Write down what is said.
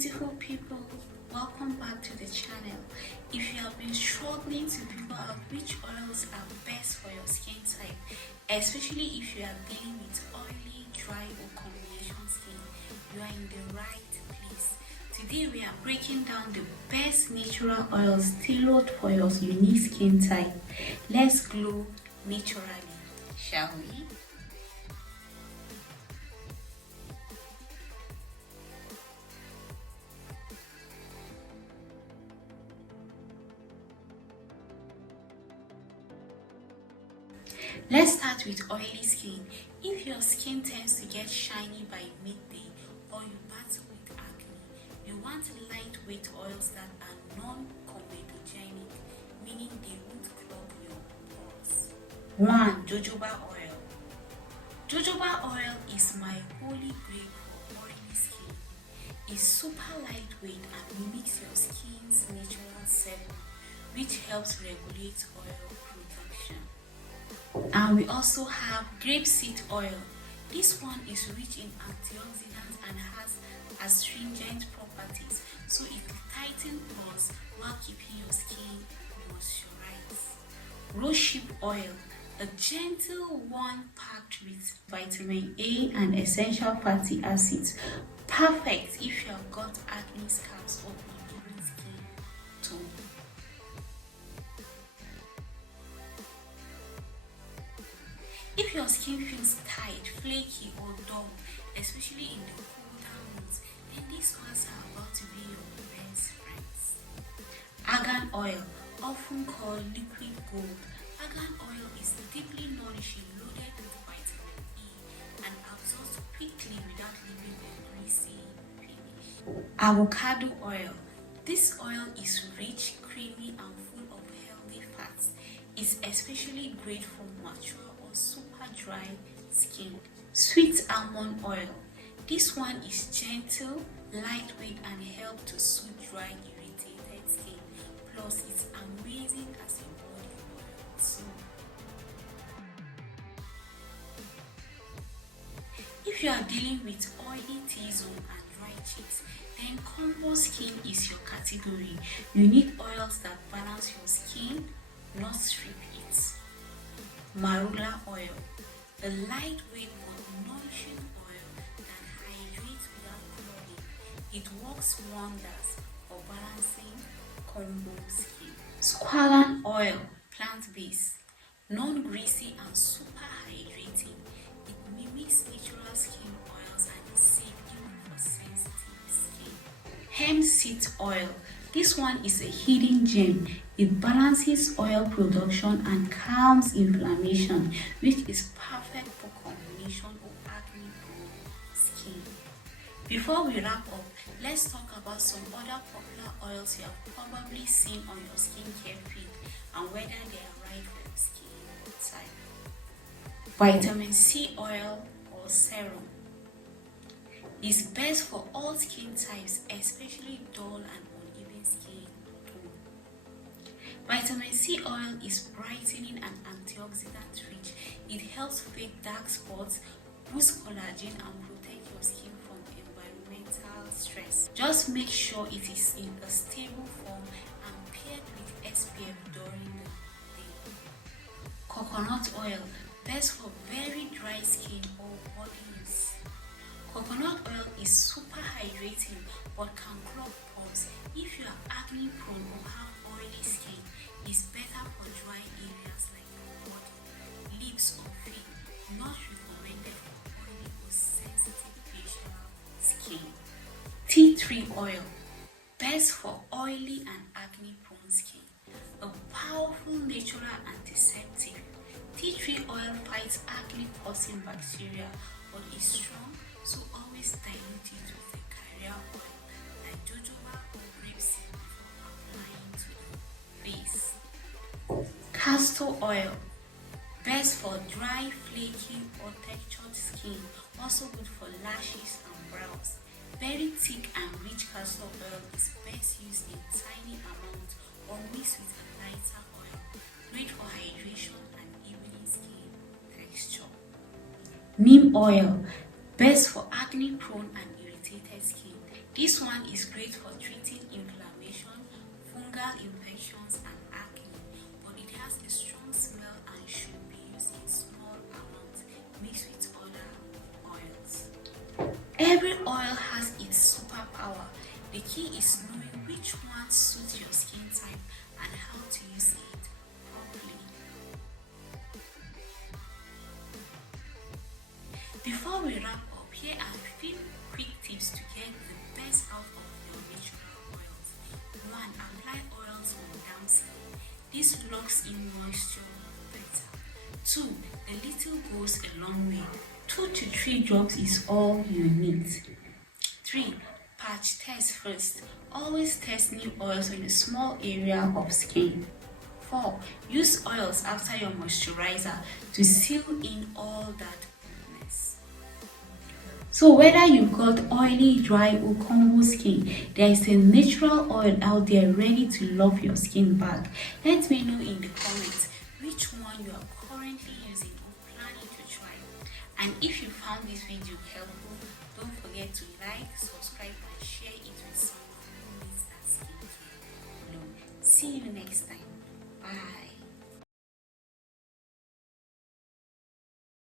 beautiful people, welcome back to the channel. If you have been struggling to figure out which oils are best for your skin type, especially if you are dealing with oily, dry or combination skin, you are in the right place. Today we are breaking down the best natural oils tailored for your unique skin type. Let's glow naturally, shall we? Let's start with oily skin. If your skin tends to get shiny by midday or you battle with acne, you want lightweight oils that are non-comedogenic, meaning they won't clog your pores. 1. Jojoba Oil. Jojoba Oil is my holy grail for oily skin. It's super lightweight and mimics your skin's natural sebum, which helps regulate oil production. And we also have Grapeseed Oil. This one is rich in antioxidants and has astringent properties, so it tightens pores while keeping your skin moisturized. Rosehip Oil, a gentle one packed with vitamin A and essential fatty acids, perfect if you have got acne scars or uneven skin tone. If your skin feels tight, flaky or dull, especially in the colder months, then these oils are about to be your best friends. Argan Oil, often called liquid gold. Argan Oil is deeply nourishing, loaded with vitamin E and absorbs quickly without leaving a greasy finish. Avocado Oil. This oil is rich, creamy and full of healthy fats. It's especially great for mature or super dry skin. Sweet Almond Oil. This one is gentle, lightweight and helps to soothe dry, irritated skin. Plus, it's amazing as a body oil too. If you are dealing with oily T-zone and dry cheeks, then combo skin is your category. You need oils that balance your skin, not strip it. Marula Oil, a lightweight but nourishing oil that hydrates without clogging. It works wonders for balancing combo skin. Squalane Oil, plant-based, non-greasy and super hydrating. It mimics natural skin oils and is safe even for sensitive skin. Hemp seed oil. This one is a hidden gem. It balances oil production and calms inflammation, which is perfect for combination of acne-prone skin. Before we wrap up, let's talk about some other popular oils you have probably seen on your skincare feed and whether they are right for your skin type. Vitamin C oil or serum is best for all skin types, especially dull and uneven skin tone. Vitamin C oil is brightening and antioxidant rich. It helps fight dark spots, boost collagen and protect your skin from environmental stress. Just make sure it is in a stable form and paired with SPF during the day. Coconut oil, best for very dry skin or body use. Coconut oil is super hydrating but can clog pores. If you are acne prone or have oily skin, it's better for dry areas like your body, lips or feet. Not recommended for oily or sensitive facial skin. Tea tree oil, best for oily and acne prone skin. A powerful natural antiseptic. Tea tree oil fights acne causing bacteria but is strong, so always dilute it with a carrier oil like jojoba or grapeseed before applying to the face. Castor oil, best for dry, flaky or textured skin, also good for lashes and brows. Very thick and rich castor oil is best used in tiny amounts or mixed with a lighter oil, great for hydration and evening skin texture. Neem oil, best for acne prone and irritated irritated skin. This one is great for treating inflammation, fungal infections and acne, but it has a strong smell and should be used in small amounts mixed with other oils. Every oil has its superpower. The key is knowing which one suits your skin type and how to use it properly. Before we wrap up, here are 3 quick tips to get the best out of your natural oils. 1. Apply oils on damp skin. This locks in moisture better. 2. A little goes a long way. 2 to 3 drops is all you need. 3. Patch test first. Always test new oils on a small area of skin. 4. Use oils after your moisturizer to seal in all that goodness. So whether you've got oily, dry or combo skin, there is a natural oil out there ready to love your skin back. Let me know in the comments which one you are currently using or planning to try. And if you found this video helpful, don't forget to like, subscribe and share it with someone who needs that skincare. See you next time. Bye.